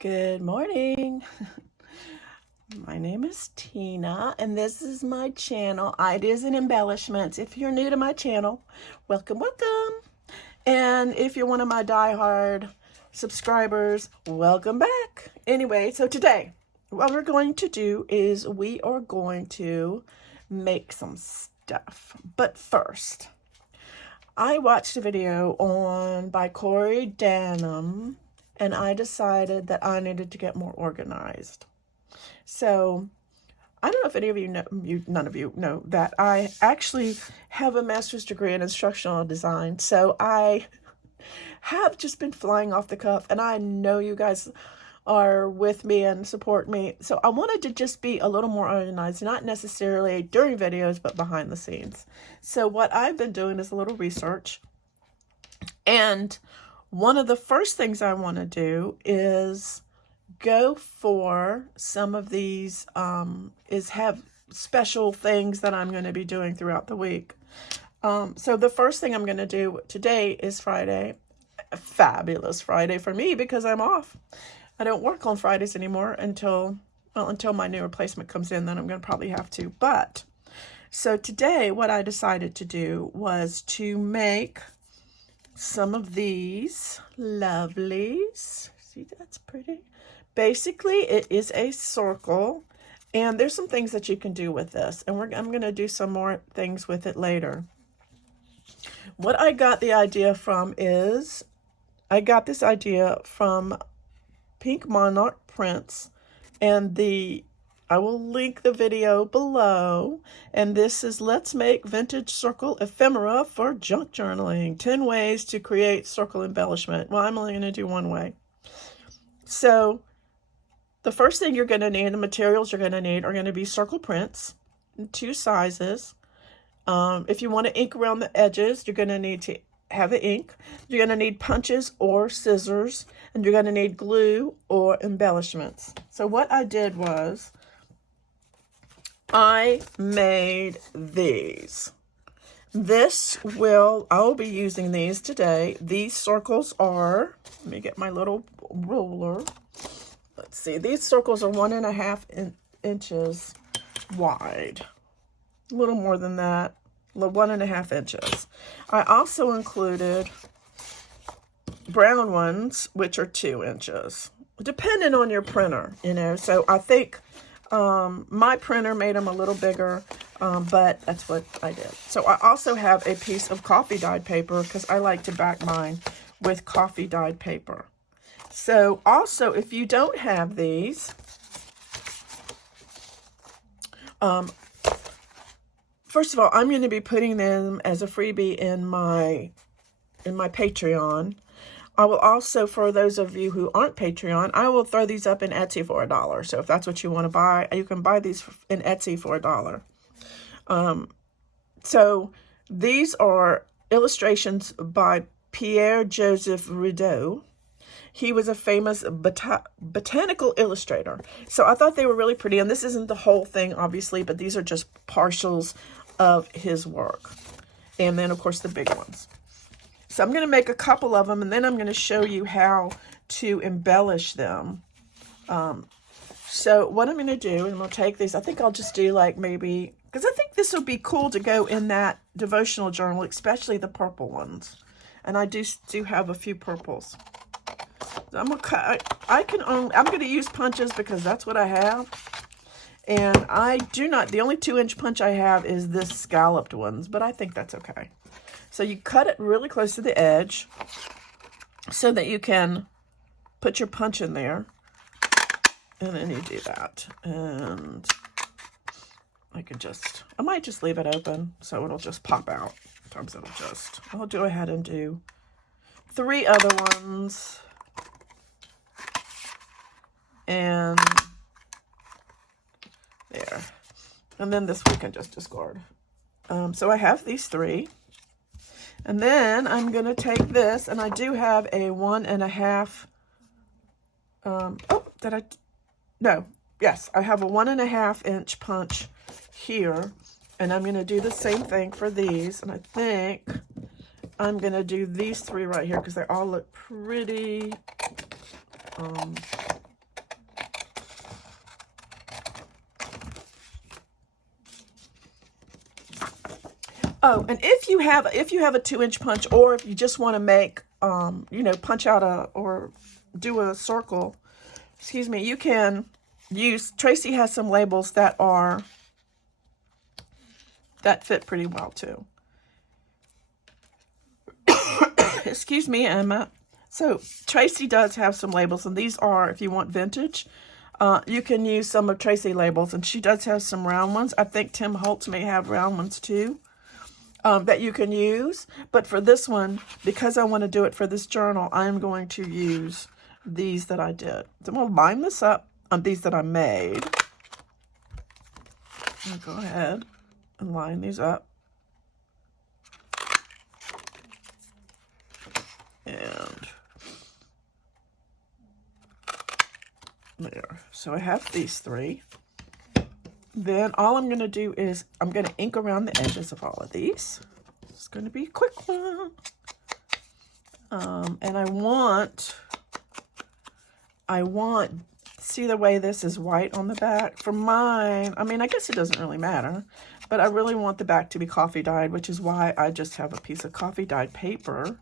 Good morning. My name is Tina, and this is my channel, Ideas and Embellishments. If you're new to my channel, welcome, welcome. And if you're one of my diehard subscribers, welcome back. Anyway, so today, what we're going to do is we are going to make some stuff. But first, I watched a video by Corey Denham, and I decided that I needed to get more organized. So I don't know if any of you know, none of you know that I actually have a master's degree in instructional design. So I have just been flying off the cuff, and I know you guys are with me and support me. So I wanted to just be a little more organized, not necessarily during videos, but behind the scenes. So what I've been doing is a little research, and one of the first things I want to do is go for some of these, is have special things that I'm going to be doing throughout the week. So the first thing I'm going to do today is Friday. A fabulous Friday for me because I'm off. I don't work on Fridays anymore until my new replacement comes in. Then I'm going to probably have to. But so today what I decided to do was to make some of these lovelies. See, that's pretty. Basically, it is a circle, and there's some things that you can do with this, and I'm going to do some more things with it later. What I got the idea from is, I got this idea from Pink Monarch prints, and I will link the video below, and this is Let's Make Vintage Circle Ephemera for Junk Journaling. 10 ways to create circle embellishment. Well, I'm only going to do one way. So the first thing you're going to need, the materials you're going to need are going to be circle prints in 2 sizes. If you want to ink around the edges, you're going to need to have the ink. You're going to need punches or scissors, and you're going to need glue or embellishments. So what I did was I made these. I'll be using these today. These circles are, let me get my little ruler. Let's see, these circles are 1.5 inches wide. A little more than that, 1.5 inches. I also included brown ones, which are 2 inches, depending on your printer, So I think my printer made them a little bigger, but that's what I did. So I also have a piece of coffee dyed paper because I like to back mine with coffee dyed paper. So also, if you don't have these, first of all, I'm going to be putting them as a freebie in my Patreon. I will also, for those of you who aren't Patreon, I will throw these up in Etsy for $1. So if that's what you want to buy, you can buy these in Etsy for $1. So these are illustrations by Pierre-Joseph Rideau. He was a famous botanical illustrator. So I thought they were really pretty. And this isn't the whole thing, obviously, but these are just partials of his work. And then, of course, the big ones. So I'm going to make a couple of them, and then I'm going to show you how to embellish them. So what I'm going to do, and we'll take these, I think I'll just do like maybe, because I think this would be cool to go in that devotional journal, especially the purple ones. And I do have a few purples. So I'm going to cut, I'm going to use punches because that's what I have. And the only 2-inch punch I have is this scalloped ones, but I think that's okay. So you cut it really close to the edge so that you can put your punch in there. And then you do that. And I might just leave it open so it'll just pop out. Sometimes I'll go ahead and do 3 other ones. And there. And then this we can just discard. So I have these 3. And then I'm going to take this, and I do have a 1.5, yes, I have a 1.5 inch punch here, and I'm going to do the same thing for these, and I think I'm going to do these 3 right here because they all look pretty Oh, and if you have a 2-inch punch, or if you just want to make, you know, punch out or do a circle, excuse me, you can use, Tracy has some labels that fit pretty well too. Excuse me, Emma. So Tracy does have some labels, and these are, if you want vintage, you can use some of Tracy labels, and she does have some round ones. I think Tim Holtz may have round ones too, that you can use. But for this one, because I want to do it for this journal, I'm going to use these that I did. So I'm going to line this up on these that I made. I'll go ahead and line these up. And there. So I have these 3. Then all I'm going to do is I'm going to ink around the edges of all of these. It's going to be a quick one. And I want, see the way this is white on the back? For mine, I mean, I guess it doesn't really matter, but I really want the back to be coffee dyed, which is why I just have a piece of coffee dyed paper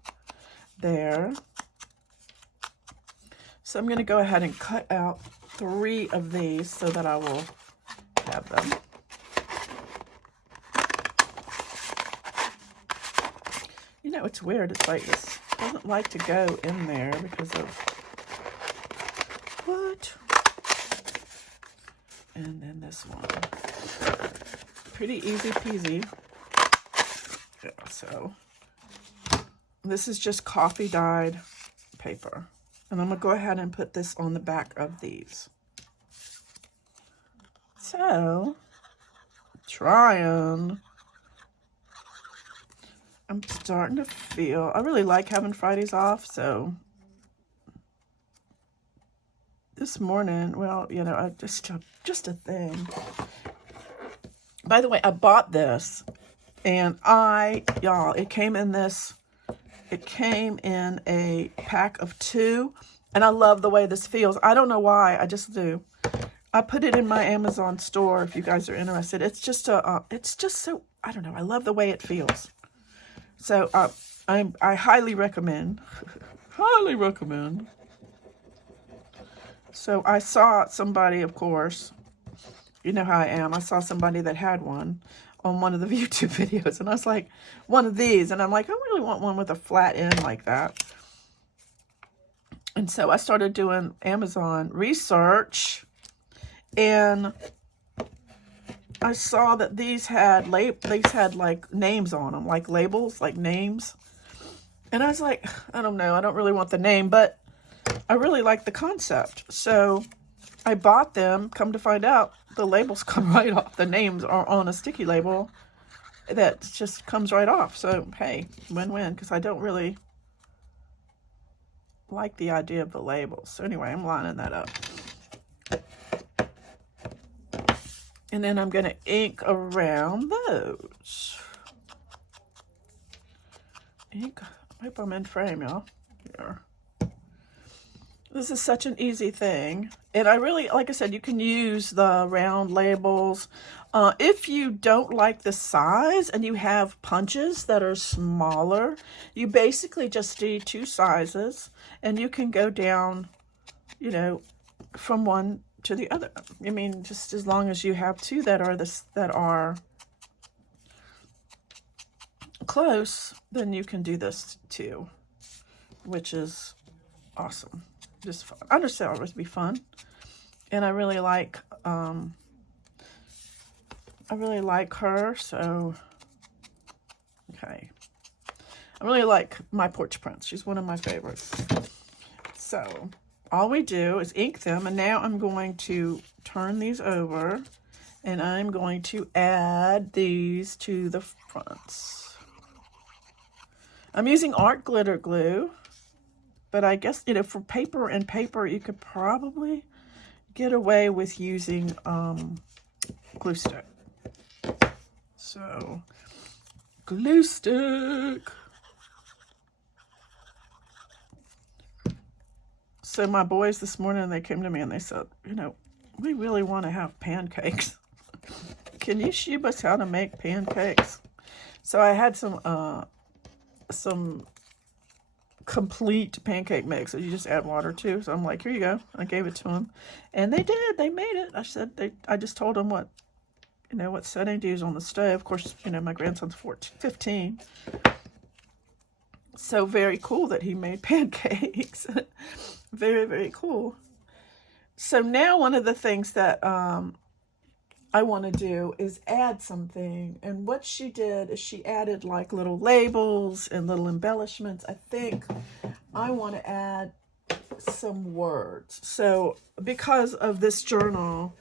there. So I'm going to go ahead and cut out 3 of these so that I will have them. You know, it's weird. It's like this doesn't like to go in there because of what? And then this one. Pretty easy peasy. Yeah, so this is just coffee dyed paper. And I'm going to go ahead and put this on the back of these. So, trying. I'm starting to feel, I really like having Fridays off, so this morning, well, you know, I just a thing. By the way, I bought this, and y'all, it came in a pack of 2, and I love the way this feels. I don't know why, I just do. I put it in my Amazon store if you guys are interested. It's just so, I don't know, I love the way it feels. So I highly recommend, highly recommend. So I saw somebody, of course, you know how I am. I saw somebody that had one on one of the YouTube videos, and I was like, one of these, and I'm like, I really want one with a flat end like that. And so I started doing Amazon research, and I saw that these had like names on them, like labels, like names. And I was like, I don't know, I don't really want the name, but I really like the concept. So I bought them. Come to find out, the labels come right off. The names are on a sticky label that just comes right off. So hey, win-win, because I don't really like the idea of the labels. So anyway, I'm lining that up. And then I'm going to ink around those. Ink. I hope I'm in frame, y'all. Here. This is such an easy thing. And I really, like I said, you can use the round labels. If you don't like the size and you have punches that are smaller, you basically just do 2 sizes. And you can go down, you know, from one to the other. I mean, just as long as you have 2 that are close, then you can do this too, which is awesome. Just fun. I understand it would be fun, and I really like her. So okay, I really like My Porch Prince. She's one of my favorites. So all we do is ink them, and now I'm going to turn these over, and I'm going to add these to the fronts. I'm using art glitter glue, but I guess, you know, for paper and paper, you could probably get away with using glue stick. So, glue stick. So my boys this morning, they came to me and they said, you know, we really want to have pancakes. Can you show us how to make pancakes? So I had some complete pancake mix that you just add water to. So I'm like, here you go. I gave it to them, and they did. They made it. I just told them what, what setting to use on the stove. Of course, my grandson's 15. So very cool that he made pancakes. Very, very cool. So now one of the things that I want to do is add something. And what she did is she added like little labels and little embellishments. I think I want to add some words. So because of this journal,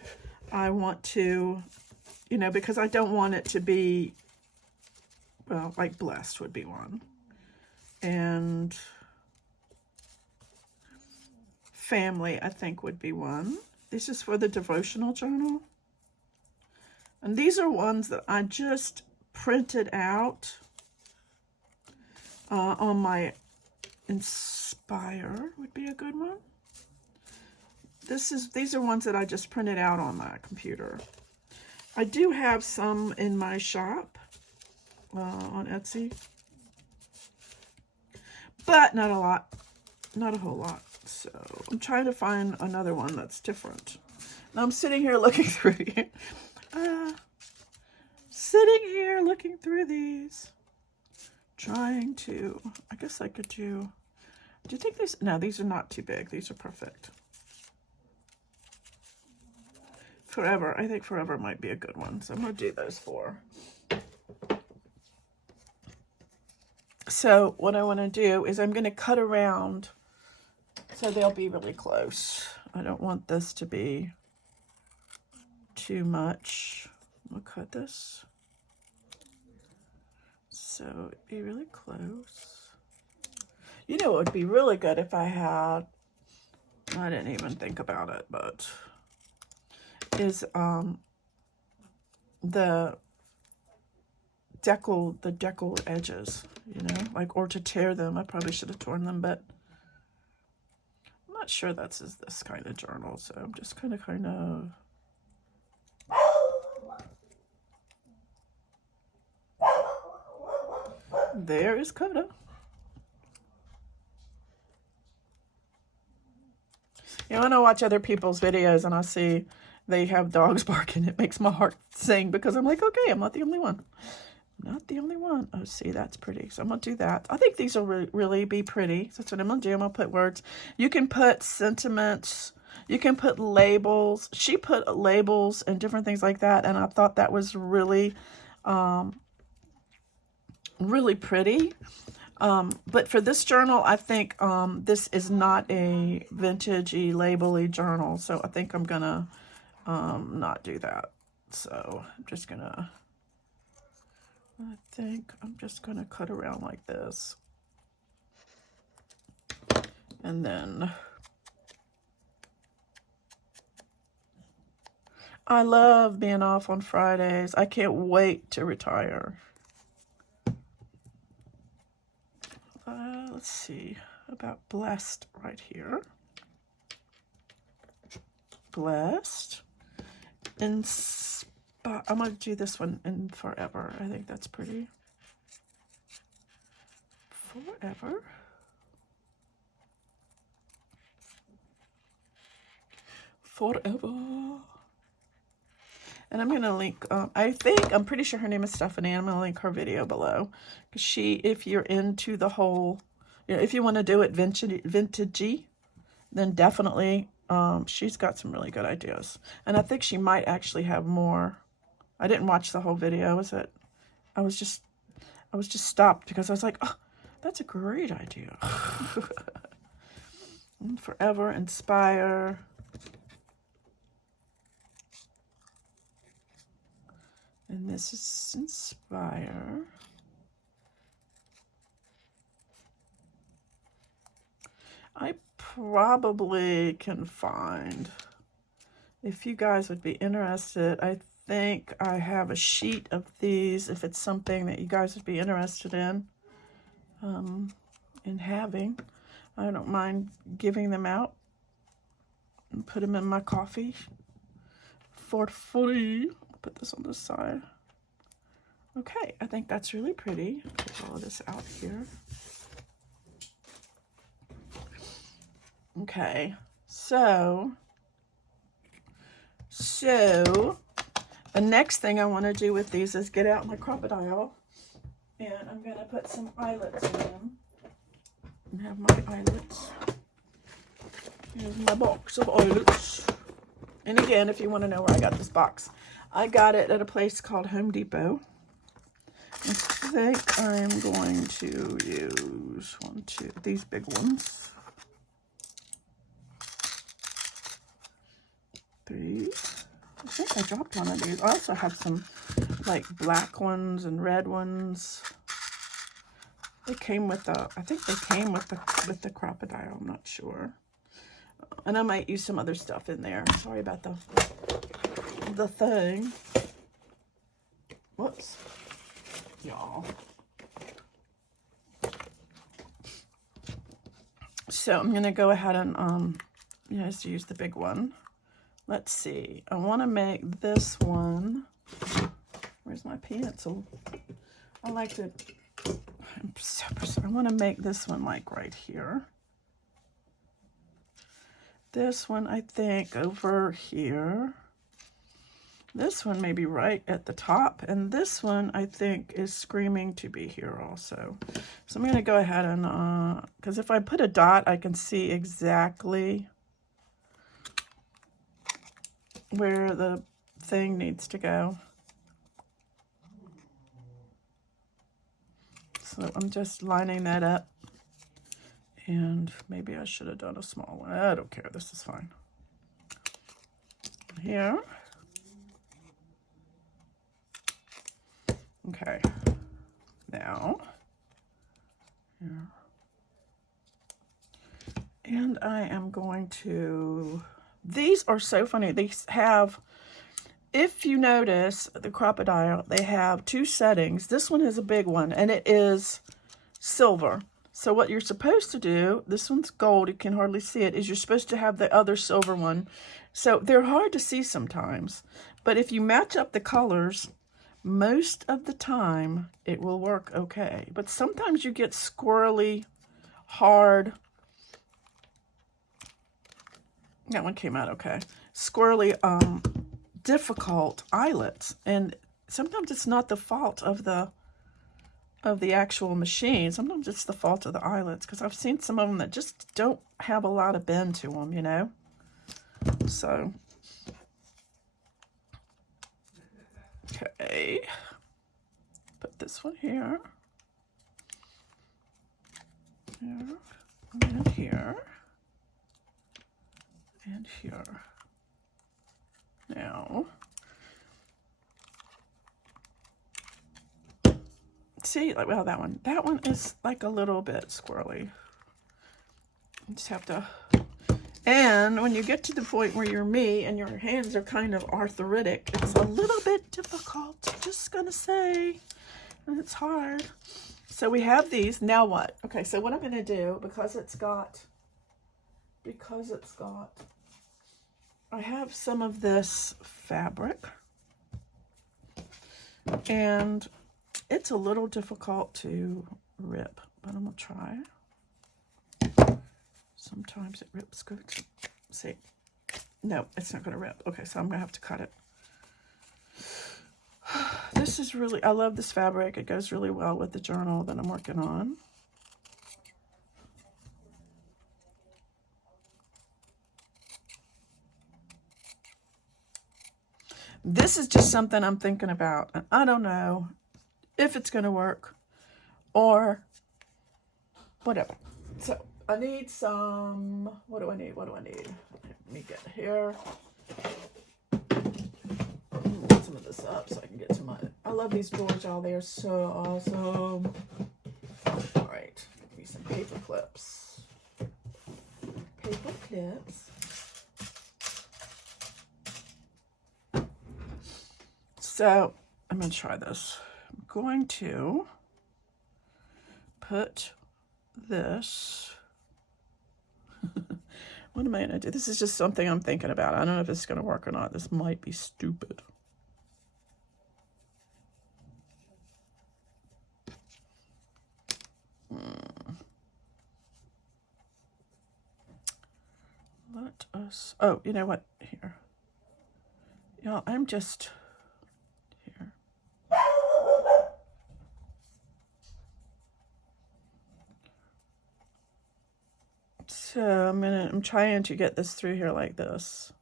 I want to, because I don't want it to be, well, like blessed would be one. And family, I think, would be one. This is for the devotional journal. And these are ones that I just printed out on my Inspire would be a good one. These are ones that I just printed out on my computer. I do have some in my shop on Etsy, but not a lot, not a whole lot. So I'm trying to find another one that's different. Now I'm sitting here looking through here. Sitting here looking through these, trying to, I guess I could do you think these, no, these are not too big. These are perfect. Forever, I think Forever might be a good one. So I'm going to do those 4. So what I want to do is I'm going to cut around so they'll be really close. I don't want this to be too much. I'll cut this so it'd be really close. It would be really good if I had, I didn't even think about it, but is the decal edges, like, or to tear them. I probably should have torn them, but I'm not sure that's this kind of journal, so I'm just kind of there is Coda. When I watch other people's videos and I see they have dogs barking, it makes my heart sing, because I'm like, okay, I'm not the only one. Not the only one. Oh, see, that's pretty. So I'm going to do that. I think these will really be pretty. So that's what I'm going to do. I'm going to put words. You can put sentiments. You can put labels. She put labels and different things like that. And I thought that was really, really pretty. But for this journal, I think this is not a vintagey, label-y journal. So I think I'm going to not do that. So I'm just going to, I think I'm just going to cut around like this. And then I love being off on Fridays. I can't wait to retire. Let's see about blessed right here. Blessed. I'm going to do this one in Forever. I think that's pretty. Forever. Forever. And I'm going to link, I'm pretty sure her name is Stephanie. I'm going to link her video below. Because if you're into the whole, if you want to do it vintagey, then definitely, she's got some really good ideas. And I think she might actually have more. I didn't watch the whole video. I was just stopped because I was like, oh, that's a great idea. Forever, Inspire. And this is Inspire. I probably can find, if you guys would be interested, I think I have a sheet of these if it's something that you guys would be interested in having. I don't mind giving them out and put them in my coffee for free. Put this on the side. Okay, I think that's really pretty. Put all of this out here. Okay, so the next thing I want to do with these is get out my crocodile, and I'm going to put some eyelets in them. And have my eyelets. Here's my box of eyelets. And again, if you want to know where I got this box, I got it at a place called Home Depot. I think I'm going to use these big ones. 3. I think I dropped one of these. I also have some like black ones and red ones. They came with I think they came with the crocodile, I'm not sure. And I might use some other stuff in there. Sorry about the thing. Whoops. Y'all. So I'm gonna go ahead and just use the big one. Let's see. I want to make this one. Where's my pencil? I like to. I want to make this one like right here. This one, I think, over here. This one may be right at the top. And this one, I think, is screaming to be here also. So I'm going to go ahead and, because if I put a dot, I can see exactly where the thing needs to go. So I'm just lining that up. And maybe I should have done a small one. I don't care. This is fine. Here. Okay. Now. Here. And I am going to... These are so funny. These have... If you notice, the crocodile, they have 2 settings. This one is a big one, and it is silver. So what you're supposed to do, this one's gold, you can hardly see it, is you're supposed to have the other silver one. So they're hard to see sometimes. But if you match up the colors, most of the time, it will work okay. But sometimes you get squirrely, hard... That one came out okay. Squirrely, difficult eyelets, and sometimes it's not the fault of the actual machine. Sometimes it's the fault of the eyelets, because I've seen some of them that just don't have a lot of bend to them, you know. So okay, put this one here, and here, and here. Now, see, like, well, that one is like a little bit squirrely. You just have to, and when you get to the point where you're me and your hands are kind of arthritic, it's a little bit difficult, just gonna say, and it's hard. So we have these. Now what? Okay, so what I'm gonna do, because it's got, I have some of this fabric, and it's a little difficult to rip, but I'm gonna try. Sometimes it rips good. See, no, it's not gonna rip. Okay, so I'm gonna have to cut it. This is really, I love this fabric. It goes really well with the journal that I'm working on. This is just something I'm thinking about, and I don't know if it's going to work or whatever. So I need some, what do I need? Let me get here. Get some of this up so I can get to my, I love these drawers, y'all. They are so awesome. All right, give me some paper clips. So I'm going to try this. I'm going to put this. What am I going to do? This is just something I'm thinking about. I don't know if it's going to work or not. This might be stupid. let us, oh, you know what, here. Y'all, I'm just, here. So I'm trying to get this through here like this.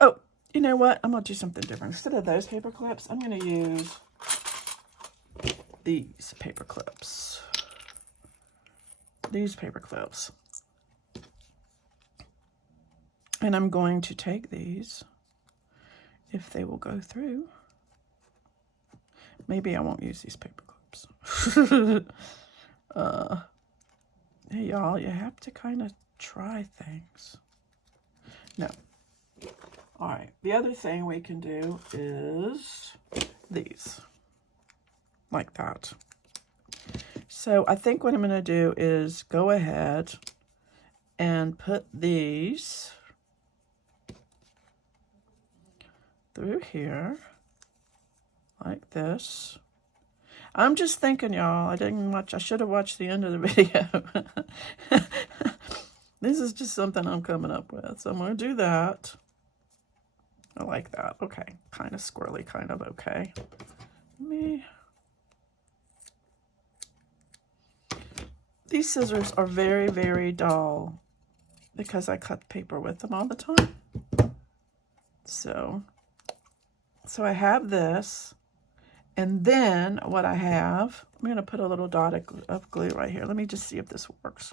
Oh, you know what? I'm gonna do something different. Instead of those paper clips, I'm gonna use these paper clips. These paper clips. And I'm going to take these, if they will go through. Maybe I won't use these paper clips. Hey, y'all, you have to kind of try things. No. All right, the other thing we can do is these, like that. So I think what I'm going to do is go ahead and put these through here, like this. I'm just thinking, y'all, I should have watched the end of the video. This is just something I'm coming up with. So I'm going to do that. I like that. Okay. Kind of squirrely, kind of okay. These scissors are very, very dull because I cut paper with them all the time. So I have this. And then what I have, I'm going to put a little dot of glue right here. Let me just see if this works.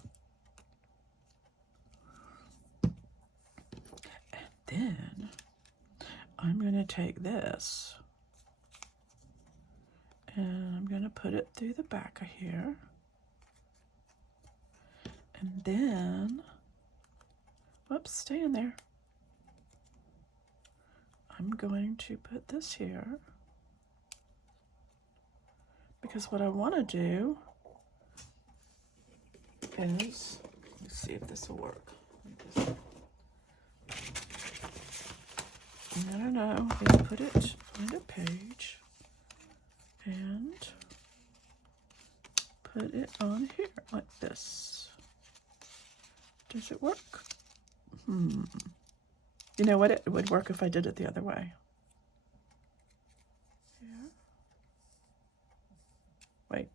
And then I'm going to take this and I'm going to put it through the back of here. And then, whoops, stay in there. I'm going to put this here. Because what I want to do is, let's see if this will work. I don't know, is put it on a page and put it on here like this. Does it work? You know what? It would work if I did it the other way. Wait.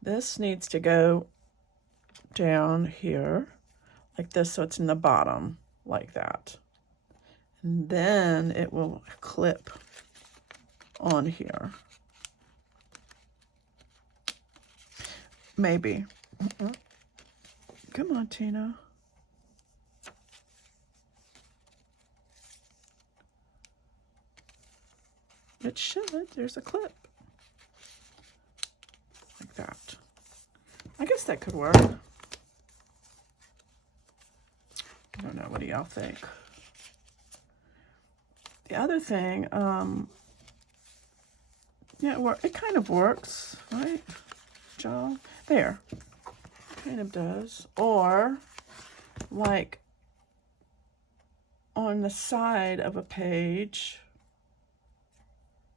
This needs to go down here like this, so it's in the bottom like that. And then it will clip on here. Maybe. Come on, Tina. It should. There's a clip. Like that. I guess that could work. I don't know. What do y'all think? The other thing, yeah, it kind of works, right, Joe? There. Kind of does. Or, like, on the side of a page.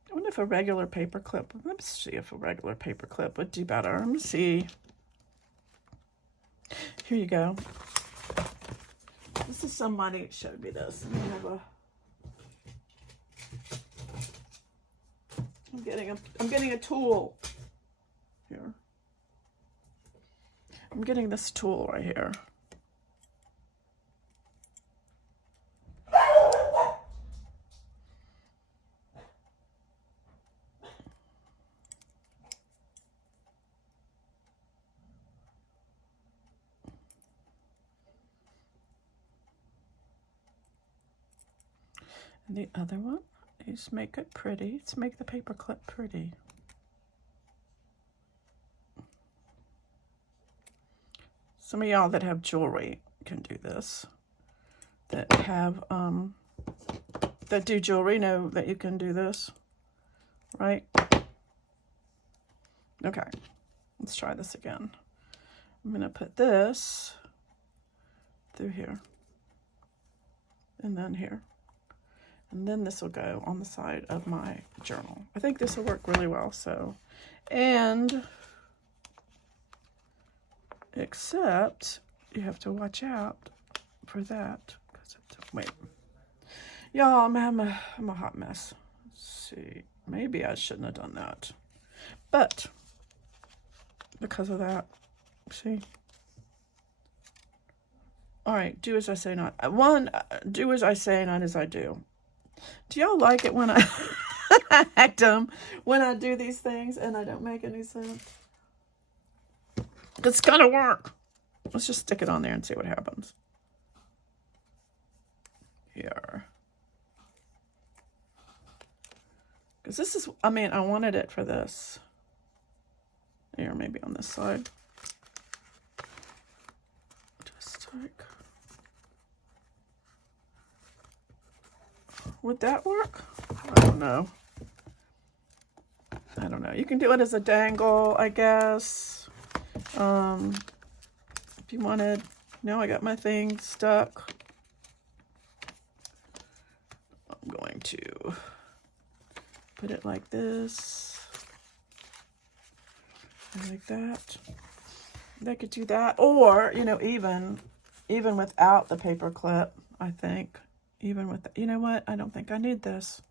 I wonder if a regular paper clip, let's see if a regular paper clip would do better. Let me see. Here you go. This is somebody that showed me this. I'm getting a tool here. I'm getting this tool right here. And the other one is make it pretty. Let's make the paper clip pretty. Some of y'all that have jewelry can do this. That have, that do jewelry know that you can do this, right? Okay, let's try this again. I'm gonna put this through here, and then here. And then this will go on the side of my journal. I think this will work really well, so. And, except you have to watch out for that. Wait. Y'all, I'm a hot mess. Let's see. Maybe I shouldn't have done that. But because of that, see? All right, do as I say, not. Do as I say, not as I do. Do y'all like it when I act dumb, when I do these things and I don't make any sense? It's gonna work. Let's just stick it on there and see what happens. Here. Because this is, I mean, I wanted it for this. Here, maybe on this side. Just like, would that work? I don't know. I don't know. You can do it as a dangle, I guess. If you wanted, I got my thing stuck. I'm going to put it like this. And like that. They could do that. Or, even without the paper clip, I think. Even with, you know what? I don't think I need this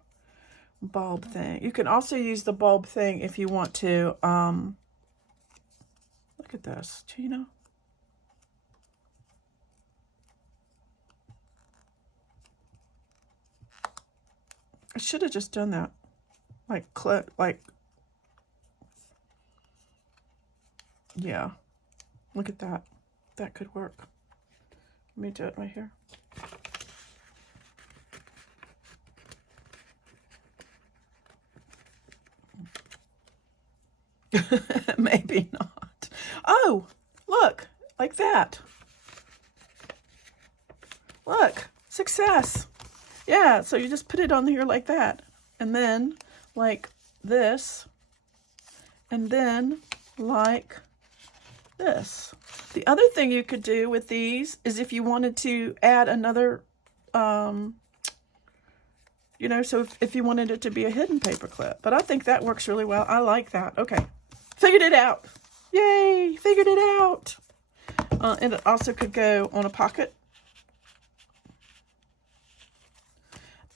bulb thing. You can also use the bulb thing if you want to. Look at this, Tina. I should have just done that. Yeah. Look at that. That could work. Let me do it right here. Maybe not. Oh, look, like that. Look, success. Yeah, so you just put it on here like that. And then like this. And then like this. The other thing you could do with these is if you wanted to add another, so if you wanted it to be a hidden paper clip. But I think that works really well. I like that. Okay. Figured it out. Yay, figured it out. And it also could go on a pocket.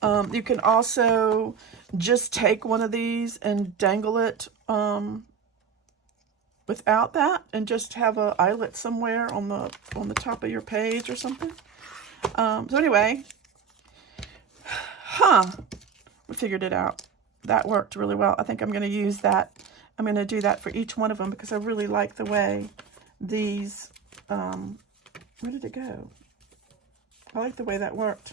You can also just take one of these and dangle it without that, and just have an eyelet somewhere on the top of your page or something. So anyway, we figured it out. That worked really well. I think I'm going to use that. I'm going to do that for each one of them because I really like the way these, where did it go? I like the way that worked.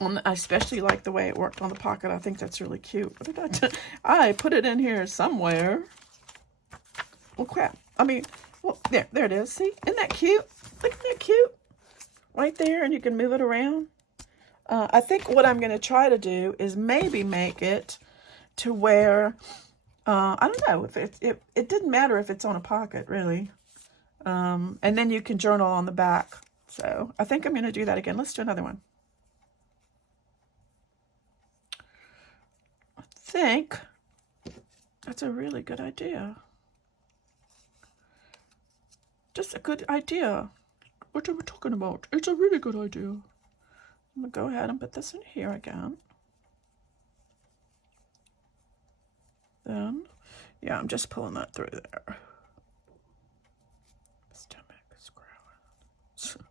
I especially like the way it worked on the pocket. I think that's really cute. What did I do? I put it in here somewhere. Well, crap. I mean, well, there it is. See? Isn't that cute? Look at that cute. Right there, and you can move it around. I think what I'm going to try to do is maybe make it to where, I don't know, if it didn't matter if it's on a pocket, really. And then you can journal on the back. So I think I'm going to do that again. Let's do another one. I think that's a really good idea. Just a good idea. What are we talking about? It's a really good idea. I'm going to go ahead and put this in here again. Then, yeah, I'm just pulling that through there. Stomach is growling.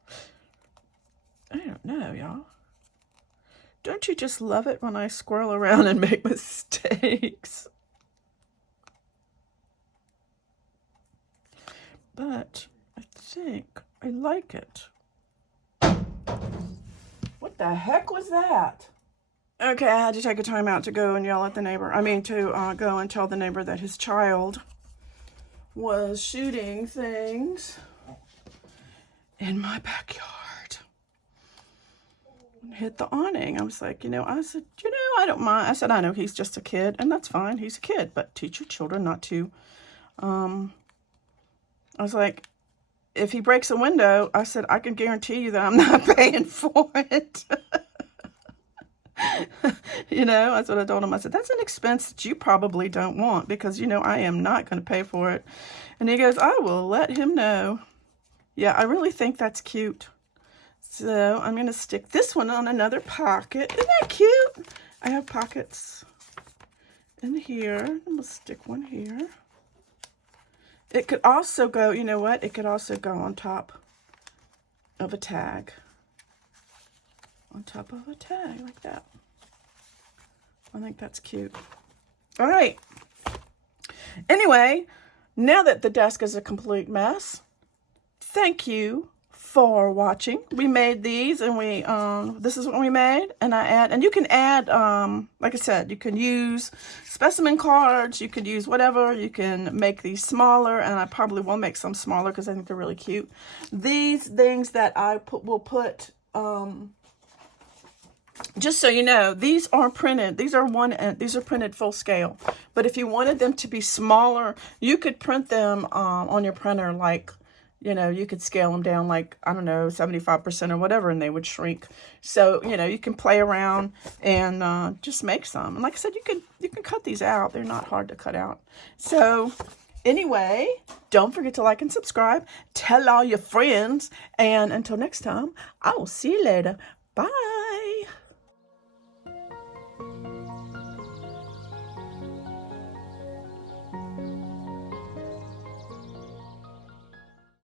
I don't know, y'all. Don't you just love it when I squirrel around and make mistakes? But I think I like it. What the heck was that? Okay, I had to take a time out to go and yell at the neighbor. I mean, to go and tell the neighbor that his child was shooting things in my backyard. And hit the awning. I was like, I said, I don't mind. I said, I know he's just a kid, and that's fine. He's a kid, but teach your children not to. I was like, if he breaks a window, I said, I can guarantee you that I'm not paying for it. That's what I told him. I said, that's an expense that you probably don't want because, I am not going to pay for it. And he goes, I will let him know. Yeah, I really think that's cute. So I'm going to stick this one on another pocket. Isn't that cute? I have pockets in here. I'm going to stick one here. It could also go, you know what? It could also go on top of a tag. On top of a tag like that. I think that's cute. All right. Anyway, now that the desk is a complete mess, thank you for watching. We made these, and we this is what we made, and and you can add like I said, you can use specimen cards, you could use whatever, you can make these smaller, and I probably will make some smaller because I think they're really cute. These things that I will put just so you know, these are printed. These are printed full scale. But if you wanted them to be smaller, you could print them on your printer, like, you know, you could scale them down like, I don't know, 75% or whatever, and they would shrink. So, you know, you can play around and just make some. And like I said, you can cut these out. They're not hard to cut out. So anyway, don't forget to like and subscribe. Tell all your friends. And until next time, I will see you later. Bye.